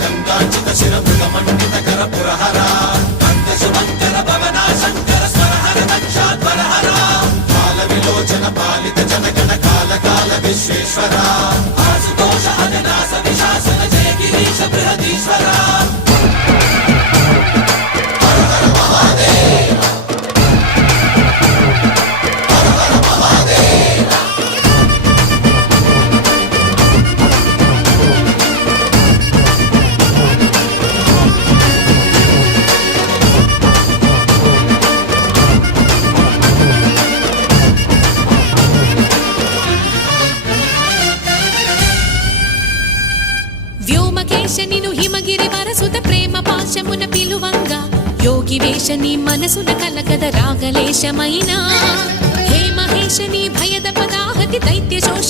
గంగాచిత శిర మృగమండిత కర పురహర శుభంకర భవనా శంకర స్వరహర దక్షాధ్వరహర కాల విలోచన పాలిత జనగణ కాల కాల విశ్వేశ్వర ఆశుతోష అవినాశ విశాసన జయ గిరీశ బృహదీశ్వర వ్యోమకేశనిను హిమగిరి వరసుత ప్రేమ పాశమున పిలువంగా యోగి వేషని మనసున కలకద రాగలేశమైనా హే మహేశని భయద పదాహతి దైత్య శోషణ